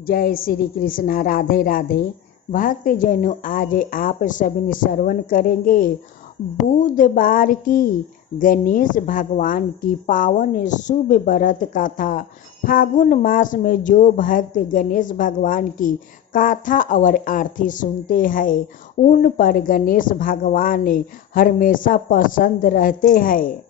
जय श्री कृष्णा। राधे राधे। भक्त जनों, आज आप सभी श्रवण करेंगे बुधवार की गणेश भगवान की पावन शुभ व्रत कथा। फागुन मास में जो भक्त गणेश भगवान की कथा और आरती सुनते हैं उन पर गणेश भगवान हमेशा पसंद रहते हैं।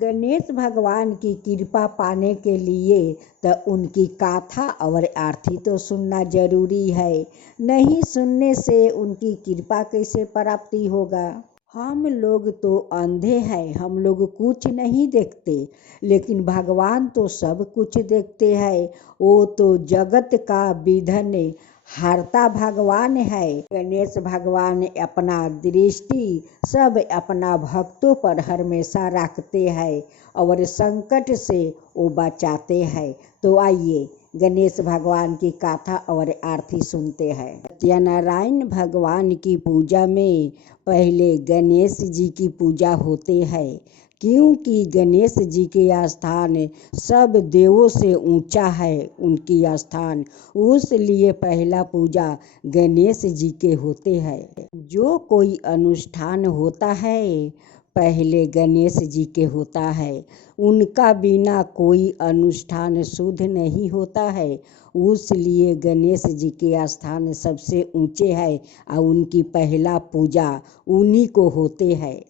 गणेश भगवान की कृपा पाने के लिए तो उनकी कथा और आरती तो सुनना जरूरी है। नहीं सुनने से उनकी कृपा कैसे प्राप्ति होगा। हम लोग तो अंधे हैं, हम लोग कुछ नहीं देखते, लेकिन भगवान तो सब कुछ देखते हैं। वो तो जगत का विघ्न हारता भगवान है। गणेश भगवान अपना दृष्टि सब अपना भक्तों पर हमेशा रखते हैं और संकट से वो बचाते हैं। तो आइए गणेश भगवान की कथा और आरती सुनते हैं। सत्यनारायण भगवान की पूजा में पहले गणेश जी की पूजा होते है, क्योंकि गणेश जी के स्थान सब देवों से ऊंचा है उनकी स्थान, उसलिए पहला पूजा गणेश जी के होते हैं। जो कोई अनुष्ठान होता है पहले गणेश जी के होता है, उनका बिना कोई अनुष्ठान शुद्ध नहीं होता है, उसलिए गणेश जी के स्थान सबसे ऊंचे है और उनकी पहला पूजा उन्हीं को होते हैं।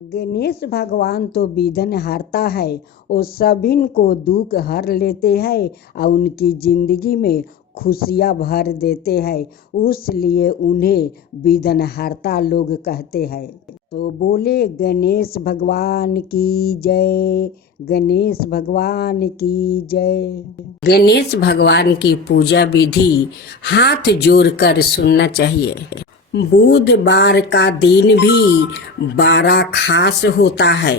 गणेश भगवान तो विघ्न हारता है, वो सभी को दुख हर लेते हैं और उनकी जिंदगी में खुशियाँ भर देते हैं, उसलिए उन्हें विघ्न हारता लोग कहते हैं। तो बोले गणेश भगवान की जय, गणेश भगवान की जय। गणेश भगवान की पूजा विधि हाथ जोड़कर सुनना चाहिए। बुधवार का दिन भी बड़ा खास होता है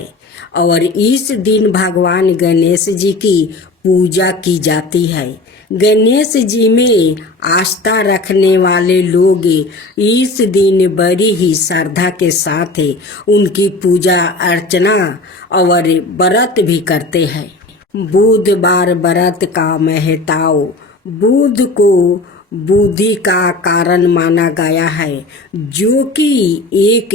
और इस दिन भगवान गणेश जी की पूजा की जाती है। गणेश जी में आस्था रखने वाले लोग इस दिन बड़ी ही श्रद्धा के साथ उनकी पूजा अर्चना और व्रत भी करते हैं। बुधवार व्रत का महत्व। बुध को बुद्धि का कारण माना गया है, जो कि एक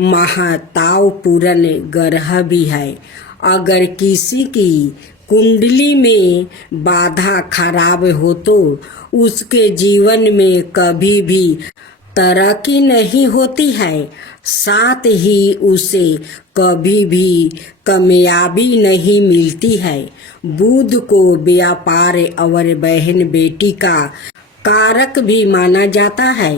महत्वपूर्ण ग्रह भी है। अगर किसी की कुंडली में बाधा खराब हो तो उसके जीवन में कभी भी तरक्की नहीं होती है, साथ ही उसे कभी भी कामयाबी नहीं मिलती है। बुध को व्यापार और बहन बेटी का कारक भी माना जाता है।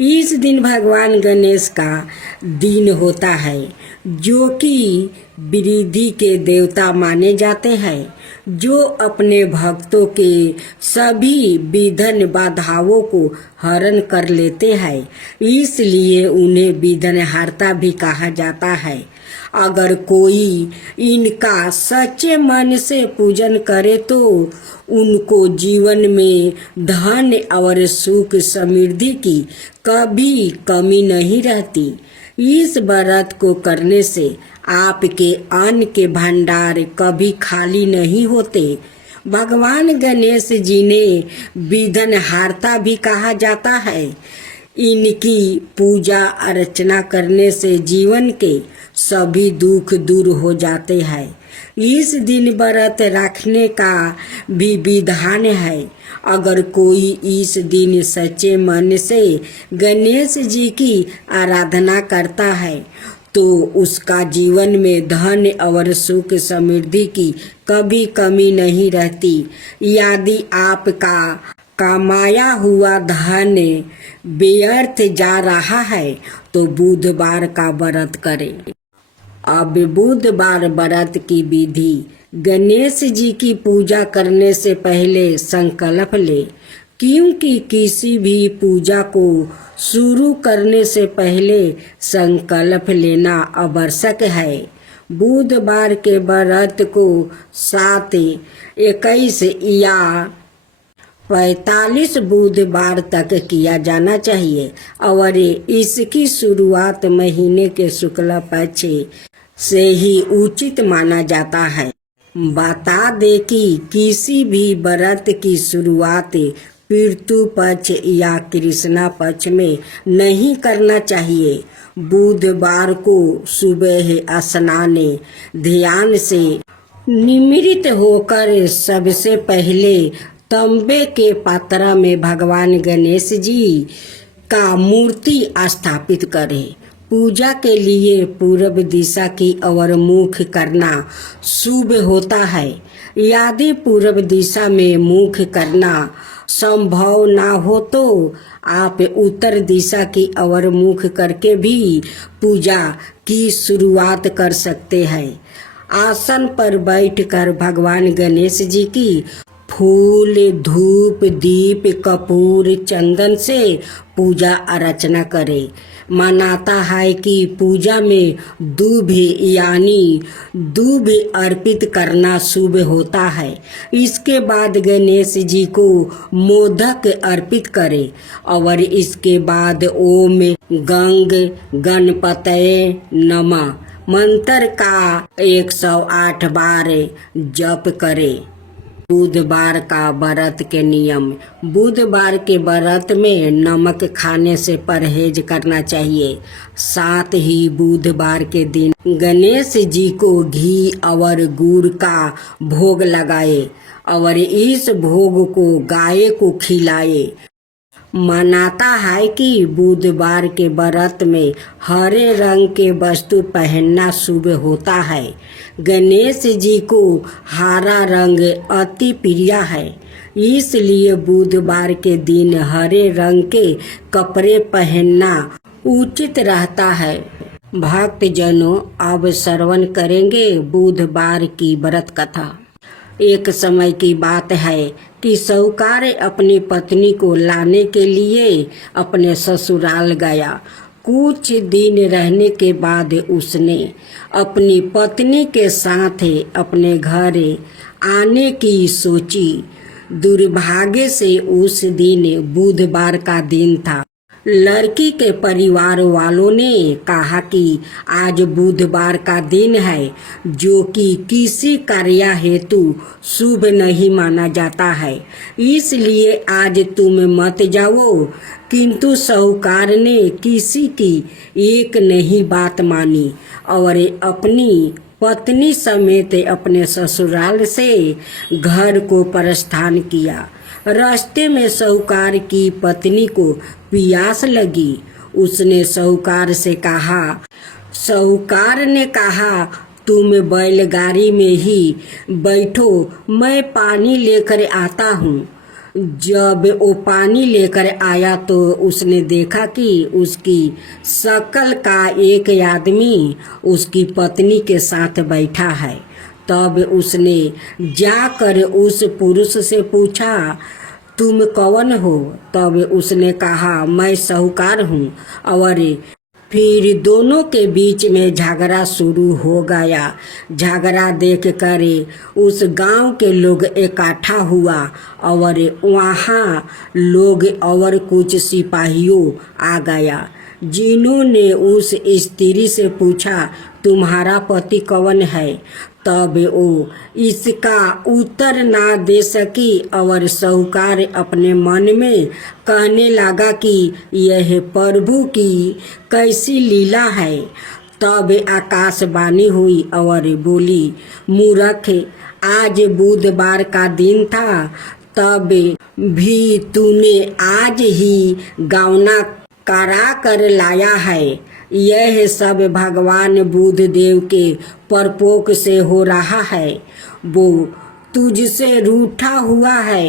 इस दिन भगवान गणेश का दिन होता है, जो कि वृद्धि के देवता माने जाते हैं, जो अपने भक्तों के सभी विघ्न बाधाओं को हरण कर लेते हैं, इसलिए उन्हें विघ्नहर्ता भी कहा जाता है। अगर कोई इनका सच्चे मन से पूजन करे तो उनको जीवन में धन और सुख समृद्धि की कभी कमी नहीं रहती। इस व्रत को करने से आपके अन्न के भंडार कभी खाली नहीं होते। भगवान गणेश जी ने विघ्नहर्ता भी कहा जाता है। इनकी पूजा अर्चना करने से जीवन के सभी दुख दूर हो जाते हैं। इस दिन व्रत रखने का भी विधान है। अगर कोई इस दिन सच्चे मन से गणेश जी की आराधना करता है तो उसका जीवन में धन और सुख समृद्धि की कभी कमी नहीं रहती। यदि आपका कमाया हुआ धन व्यर्थ जा रहा है तो बुधवार का व्रत करें। अब बुधवार व्रत की विधि। गणेश जी की पूजा करने से पहले संकल्प ले, क्योंकि किसी भी पूजा को शुरू करने से पहले संकल्प लेना आवश्यक है। बुधवार के व्रत को 7, 21 या 45 बुधवार तक किया जाना चाहिए और इसकी शुरुआत महीने के शुक्ल पक्ष से ही उचित माना जाता है। बता दे कि किसी भी व्रत की शुरुआत पितृ पक्ष या कृष्णा पक्ष में नहीं करना चाहिए। बुधवार को सुबह स्नान ध्यान से निमृत होकर सबसे पहले तांबे के पात्र में भगवान गणेश जी का मूर्ति स्थापित करें। पूजा के लिए पूर्व दिशा की ओर मुख करना शुभ होता है। यदि पूर्व दिशा में मुख करना संभव ना हो तो आप उत्तर दिशा की ओर मुख करके भी पूजा की शुरुआत कर सकते हैं। आसन पर बैठकर भगवान गणेश जी की फूल, धूप, दीप, कपूर, चंदन से पूजा अर्चना करें। मानता है कि पूजा में दूब यानी दूब अर्पित करना शुभ होता है। इसके बाद गणेश जी को मोदक अर्पित करें और इसके बाद ओम गंग गणपतये नमः मंत्र का 108 बार जप करें। बुधवार का व्रत के नियम। बुधवार के व्रत में नमक खाने से परहेज करना चाहिए। साथ ही बुधवार के दिन गणेश जी को घी और गुड़ का भोग लगाए और इस भोग को गाय को खिलाए। मानता है कि बुधवार के व्रत में हरे रंग के वस्तु पहनना शुभ होता है। गणेश जी को हरा रंग अति प्रिय है, इसलिए बुधवार के दिन हरे रंग के कपड़े पहनना उचित रहता है। भक्तजनों, अब श्रवण करेंगे बुधवार की व्रत कथा। एक समय की बात है कि साहूकार अपनी पत्नी को लाने के लिए अपने ससुराल गया। कुछ दिन रहने के बाद उसने अपनी पत्नी के साथ अपने घर आने की सोची। दुर्भाग्य से उस दिन बुधवार का दिन था। लड़की के परिवार वालों ने कहा कि आज बुधवार का दिन है, जो कि किसी कार्य हेतु शुभ नहीं माना जाता है, इसलिए आज तुम मत जाओ। किंतु साहूकार ने किसी की एक नहीं बात मानी और अपनी पत्नी समेत अपने ससुराल से घर को प्रस्थान किया। रास्ते में साहूकार की पत्नी को प्यास लगी। उसने साहूकार से कहा। साहूकार ने कहा, तुम बैलगाड़ी में ही बैठो, मैं पानी लेकर आता हूँ। जब वो पानी लेकर आया तो उसने देखा कि उसकी शकल का एक आदमी उसकी पत्नी के साथ बैठा है। तब उसने जाकर उस पुरुष से पूछा, तुम कौन हो? तब उसने कहा, मैं साहूकार हूँ। और फिर दोनों के बीच में झगड़ा शुरू हो गया। झगड़ा देखकर उस गांव के लोग इकट्ठा हुआ और वहाँ लोग और कुछ सिपाहियों आ गया, जिन्होंने उस स्त्री से पूछा, तुम्हारा पति कौन है? तब वो इसका उत्तर ना दे सकी और साहूकार अपने मन में कहने लगा कि यह प्रभु की कैसी लीला है। तब आकाशवाणी हुई और बोली, मूर्ख, आज बुधवार का दिन था, तब भी तूने आज ही गौना करा कर लाया है। यह सब भगवान बुध देव के प्रकोप से हो रहा है। वो तुझसे रूठा हुआ है।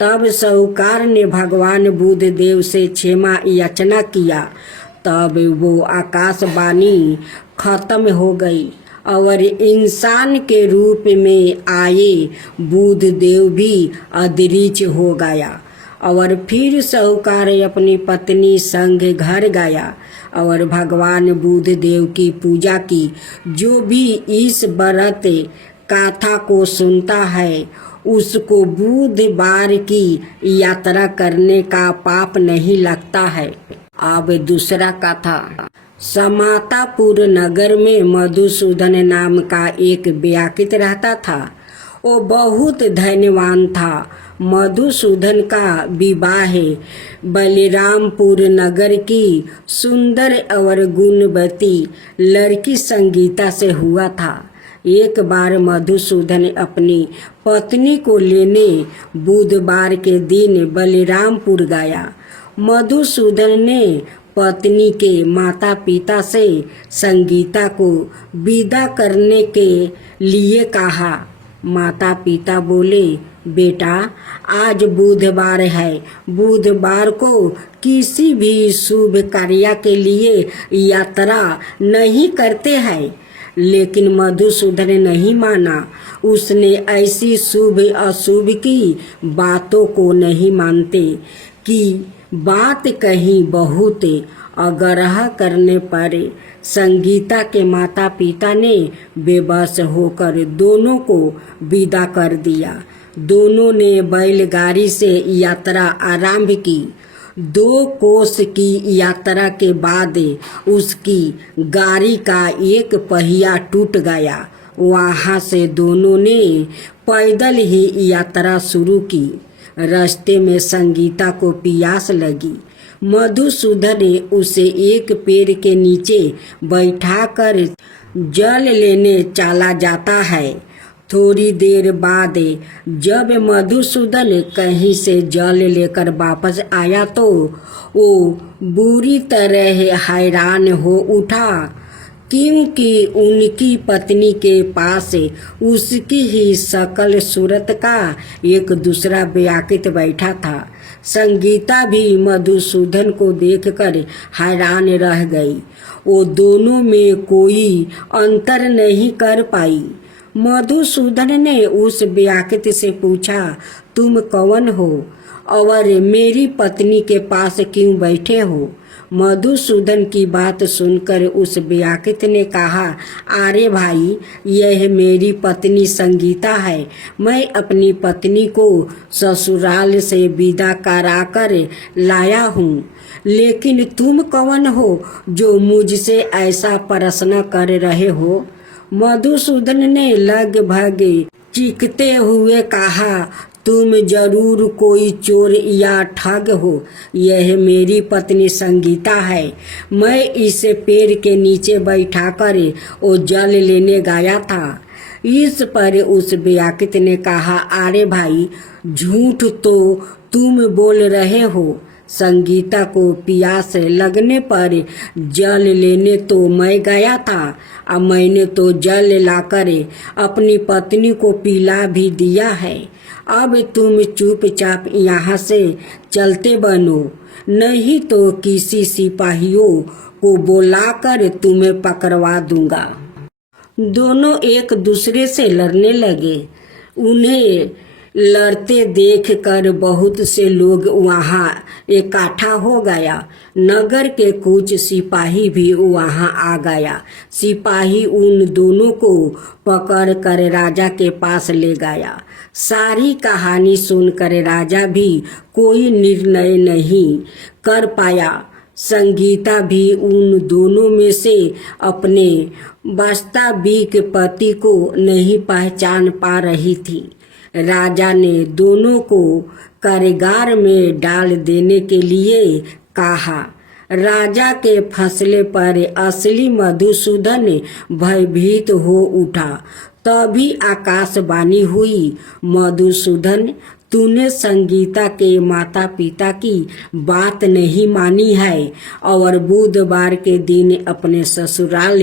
तब साहूकार ने भगवान बुध देव से क्षमा याचना किया। तब वो आकाशवाणी खत्म हो गई और इंसान के रूप में आए बुध देव भी अदृश्य हो गया। और फिर साहूकार अपनी पत्नी संग घर गया और भगवान बुध देव की पूजा की। जो भी इस व्रत कथा को सुनता है, उसको बुधवार की यात्रा करने का पाप नहीं लगता है। अब दूसरा कथा। समातापुर नगर में मधुसूदन नाम का एक व्यक्ति रहता था। वो बहुत धन्यवान था। मधुसूदन का विवाह बलिरामपुर नगर की सुंदर और गुणवती लड़की संगीता से हुआ था। एक बार मधुसूदन अपनी पत्नी को लेने बुधवार के दिन बलिरामपुर गया। मधुसूदन ने पत्नी के माता पिता से संगीता को विदा करने के लिए कहा। माता पिता बोले, बेटा आज बुधवार है, बुधवार को किसी भी शुभ कार्य के लिए यात्रा नहीं करते हैं। लेकिन मधुसूदन ने नहीं माना। उसने ऐसी शुभ अशुभ की बातों को नहीं मानते कि बात कहीं बहुत आग्रह करने पर संगीता के माता पिता ने बेबस होकर दोनों को विदा कर दिया। दोनों ने बैलगाड़ी से यात्रा आरंभ की। 2 कोस की यात्रा के बाद उसकी गाड़ी का एक पहिया टूट गया। वहां से दोनों ने पैदल ही यात्रा शुरू की। रास्ते में संगीता को प्यास लगी। मधुसूदन ने उसे एक पेड़ के नीचे बैठाकर जल लेने चला जाता है। थोड़ी देर बाद जब मधुसूदन कहीं से जल लेकर वापस आया तो वो बुरी तरह हैरान हो उठा, क्योंकि उनकी पत्नी के पास उसकी ही शकल सूरत का एक दूसरा व्याकृत बैठा था। संगीता भी मधुसूदन को देखकर हैरान रह गई। वो दोनों में कोई अंतर नहीं कर पाई। मधुसूदन ने उस व्याकृत से पूछा, तुम कौन हो और मेरी पत्नी के पास क्यों बैठे हो? मधुसूदन की बात सुनकर उस व्याकृत ने कहा, अरे भाई, यह मेरी पत्नी संगीता है। मैं अपनी पत्नी को ससुराल से विदा कराकर लाया हूँ। लेकिन तुम कौन हो जो मुझसे ऐसा प्रश्न कर रहे हो? मधुसूदन ने लगभग चीखते हुए कहा, तुम जरूर कोई चोर या ठग हो। यह मेरी पत्नी संगीता है। मैं इस पेड़ के नीचे बैठाकर वो जल लेने गया था। इस पर उस व्याकृत ने कहा, अरे भाई, झूठ तो तुम बोल रहे हो। संगीता को प्यास लगने पर जल लेने तो मैं गया था। अब मैंने तो जल लाकर अपनी पत्नी को पिला भी दिया है। अब तुम चुपचाप यहाँ से चलते बनो, नहीं तो किसी सिपाहियों को बुलाकर तुम्हें पकड़वा दूंगा। दोनों एक दूसरे से लड़ने लगे। उन्हें लड़ते देखकर बहुत से लोग वहां इकट्ठा हो गया। नगर के कुछ सिपाही भी वहां आ गया। सिपाही उन दोनों को पकड़कर राजा के पास ले गया। सारी कहानी सुनकर राजा भी कोई निर्णय नहीं कर पाया। संगीता भी उन दोनों में से अपने वास्तविक पति को नहीं पहचान पा रही थी। राजा ने दोनों को कारागार में डाल देने के लिए कहा। राजा के फैसले पर असली मधुसूदन भयभीत हो उठा। तभी आकाशवाणी हुई, मधुसूदन, तूने संगीता के माता पिता की बात नहीं मानी है और बुधवार के दिन अपने ससुराल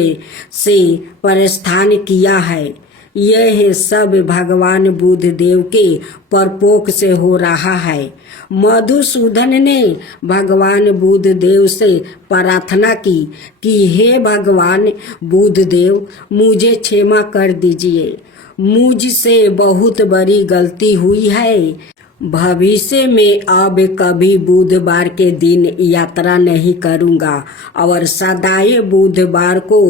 से प्रस्थान किया है। यह सब भगवान बुद्ध देव के प्रकोप से हो रहा है। मधुसूदन ने भगवान बुद्ध देव से प्रार्थना की कि हे भगवान बुद्ध देव, मुझे क्षमा कर दीजिए। मुझसे बहुत बड़ी गलती हुई है। भविष्य में अब कभी बुधवार के दिन यात्रा नहीं करूंगा और सदाए बुधवार को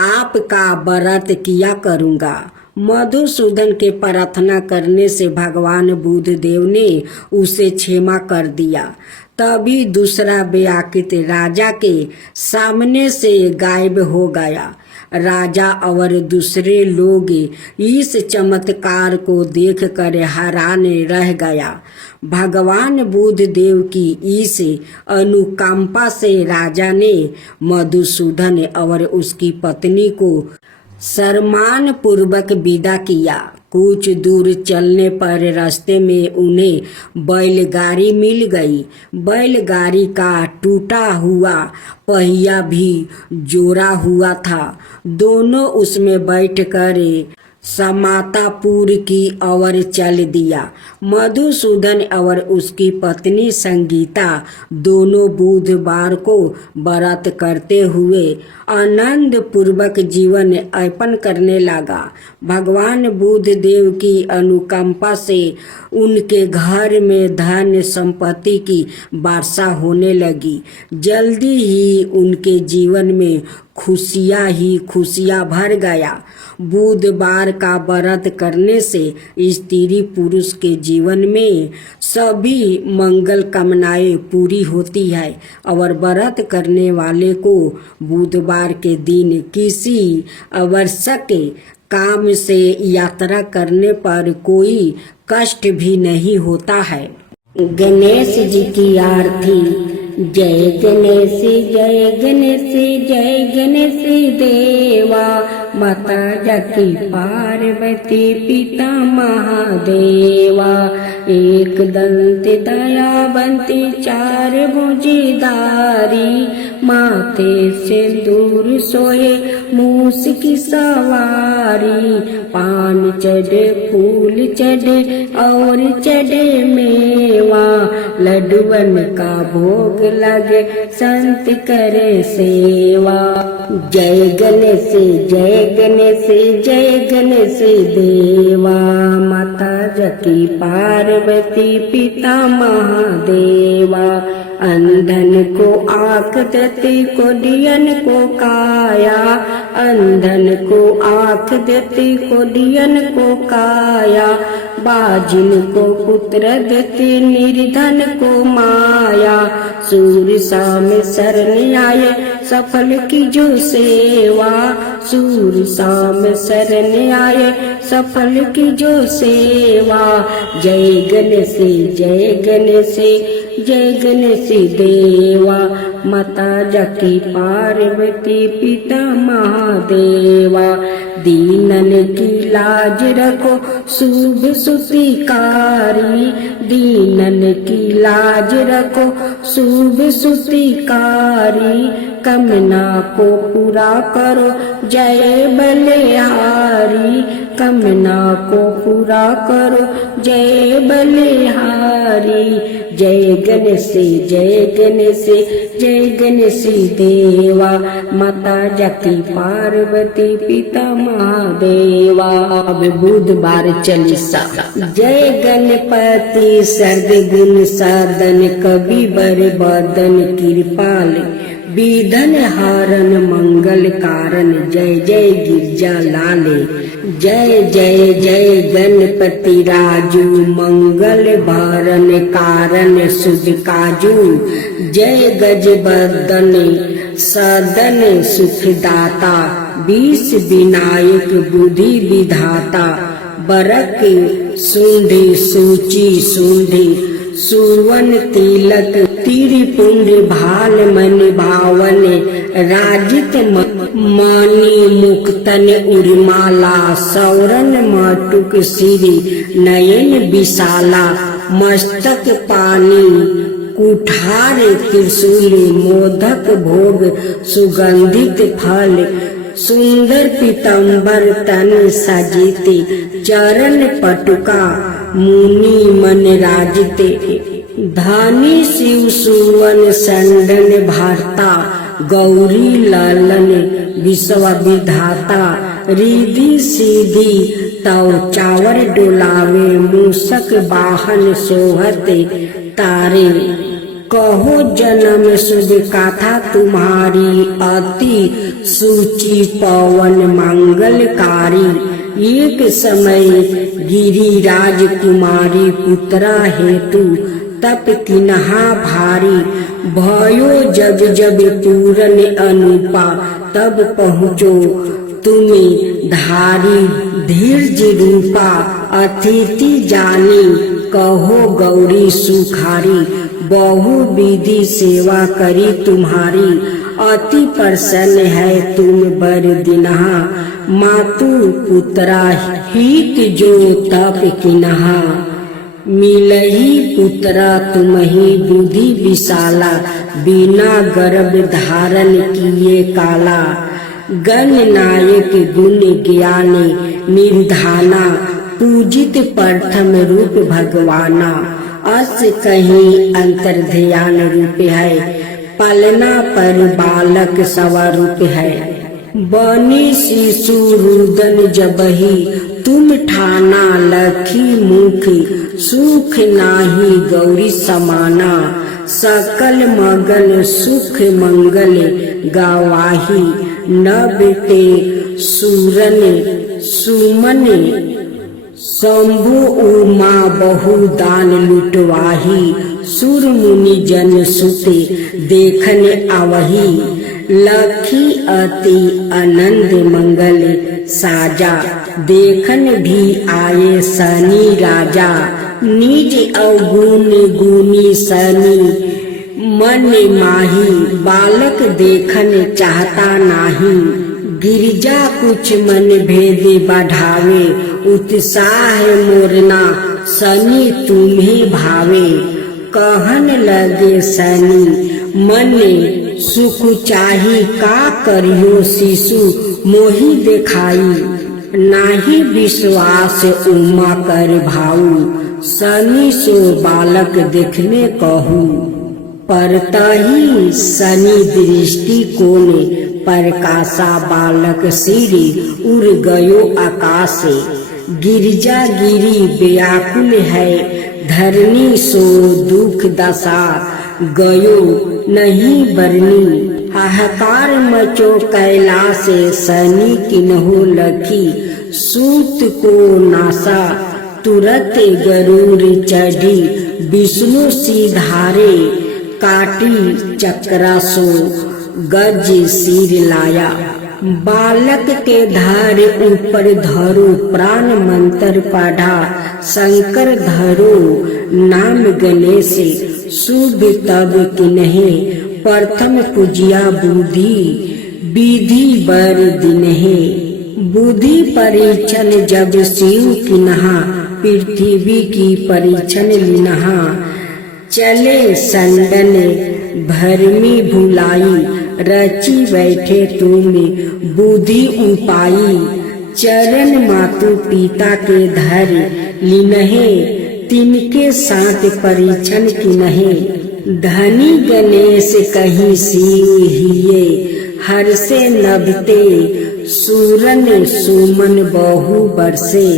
आपका व्रत किया करूंगा। मधुसूदन के प्रार्थना करने से भगवान बुद्ध देव ने उसे क्षमा कर दिया। तभी दूसरा व्याकृत राजा के सामने से गायब हो गया। राजा और दूसरे लोग इस चमत्कार को देखकर हैरान रह गया। भगवान बुद्ध देव की इस अनुकंपा से राजा ने मधुसूदन और उसकी पत्नी को सम्मान पूर्वक विदा किया। कुछ दूर चलने पर रास्ते में उन्हें बैलगाड़ी मिल गई। बैलगाड़ी का टूटा हुआ पहिया भी जोड़ा हुआ था। दोनों उसमें बैठकर समातापुर की ओर चल दिया। मधुसूदन और उसकी पत्नी संगीता दोनों बुधवार को व्रत करते हुए आनंद पूर्वक जीवन यापन करने लगा। भगवान बुद्ध देव की अनुकंपा से उनके घर में धन संपत्ति की वर्षा होने लगी। जल्दी ही उनके जीवन में खुशियाँ ही खुशियाँ भर गया। बुधवार का व्रत करने से स्त्री पुरुष के जीवन में सभी मंगल कामनाएं पूरी होती है और व्रत करने वाले को बुधवार के दिन किसी आवश्यक काम से यात्रा करने पर कोई कष्ट भी नहीं होता है। गणेश जी की आरती। जय गणेश जय गणेश जय गणेश देवा, माता जाकी पार्वती पिता महादेवा। एक दंत दयावंती चार भुजधारी, माथे सिंदूर सोहे मूस की सवारी। पान चढ़े फूल चढ़े और चढ़े मेवा, लड्डुअन का भोग लगे संत करे सेवा। जय गणेश जय गणेश जय गणेश देवा, माता जाकी पार्वती पिता महादेवा। अंधन को आँख देती कोडियन को काया, अंधन को आँख देती कोडियन को काया। बाजिन को पुत्र देती निर्धन को माया, सूर शाम शरण आए सफल की जो सेवा। सूर शाम शरण आए सफल की जो सेवा। जय गणेश जय गणेश जय गणेश देवा, माता जाकी पार्वती पिता महादेवा। दीनन की लाज रखो शुभ सुतिकारी, दीनन की लाज रखो शुभ सुतिकारी। कामना को पूरा करो जय बलिहारी, कामना को पूरा करो जय बलिहारी। जय गणेश जय गणेश जय गणेश देवा, माता जाकी पार्वती पिता महादेवा। अब बुधवार चालीसा। जय गणपति सर्वगुण साधन, कवि बर बदन कृपाल। विघ्न हारन मंगल कारण, जय जय गिरजा लाले। जय जय जय गणपति राजू, मंगल भरण कारण सुध काजू। जय गज बदन सदन सुखदाता, बीस विनायक बुद्धि विधाता। बरक सुंढे सूची सुंढे, सुवन तिलक तिरिपुंड भाल मन भावन। राजित मणि मुक्तन उर्माला, सौरन मटुक सिरी नयन विशाला। मस्तक पानी कुठार त्रिशूल, मोदक भोग सुगंधित फल। सुंदर पीताम्बर तन सजिते, चरण पटुका मुनि मन राजते। धानी शिव सुवन संडन भारता, गौरी लालन विश्व विधाता। रिधि सीधी तव चावर डोलावे, मूसक वाहन सोहते तारे। कहो जन्म सुध गाथा तुम्हारी, अति सूची पवन मंगलकारी। एक समय गिरिराज कुमारी, पुत्रा हेतु तप तिन्हा भारी। भयो जब जब पूरन अनुपा, तब पहुँचो तुम्हें धारी धीर्य रूपा अतिथि जानी कहो गौरी सुखारी बहु विधि सेवा करी तुम्हारी अति प्रसन्न है तुम बर दिनहा मातु पुत्रा हित जो तप किनहा मिलही पुत्रा तुम्ही बुद्धि विशाला बिना गर्भ धारण किए काला गण नायक गुण ज्ञान निर्धाना पूजित प्रथम रूप भगवाना अस कहीं अंतर ध्यान रूप है पलना पर बालक सवा रूप है बनी शिशु रुदन जबही तुम ठाना लखी मुख सुख नाही गौरी समाना सकल मगन सुख मंगल गवाही नभ ते सूरन सुमन शंभु उमा बहु दान लुटवाही सुर मुनि जन सुते देखन आवही लखी अति आनंद मंगल साजा देखन भी आए सनी राजा निज अवगुण गुनी सनी मन माही बालक देखन चाहता नाही गिरजा कुछ मन भेद बढ़ावे उत्साह मोरना सनी तुम्हें भावे कहन लगे सनी मन सुख चाही का करियो शिशु मोहि देखाई नाही विश्वास उमा कर भाऊ सनी सो बालक देखने कहू परतही सनी दृष्टि कोण प्रकाशा बालक सिरी उड़ गयो आकाश गिरजा गिरी व्याकुल है धरनी सो दुख दशा गयो नहीं बरनी हाहाकार मचो कैलाश सनी किन्हो लखी सूत को नासा तुरत गरुड़ चढ़ी विष्णु सीधारे काटी चक्रा सो गज सिर लाया बालक के धर ऊपर धरो प्राण मंत्र पढ़ा शंकर धरो नाम गणेश शुभ तब किन्हे प्रथम पूजिया बुद्धि विधि बर दिनहे बुद्धि परीक्षण जब शिव किन्हा पृथ्वी की परीक्षण लिनहा चले संदन भरमी भुलाई रची बैठे तुम बुद्धि उपाई चरण मातु पिता के धर लिनहे तिनके साथ परीक्षण किन्हे धनी गणेश कहीं शिव हिये हर से नभते सूरन सुमन बहु बरसे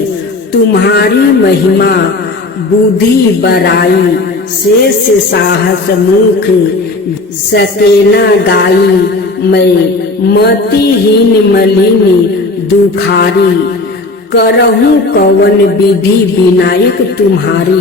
तुम्हारी महिमा बुद्धि बराई शेष साहस मुख सकेना गाई मैं मतिहीन मलिनी दुखारी करहूँ कवन विधि विनायक तुम्हारी।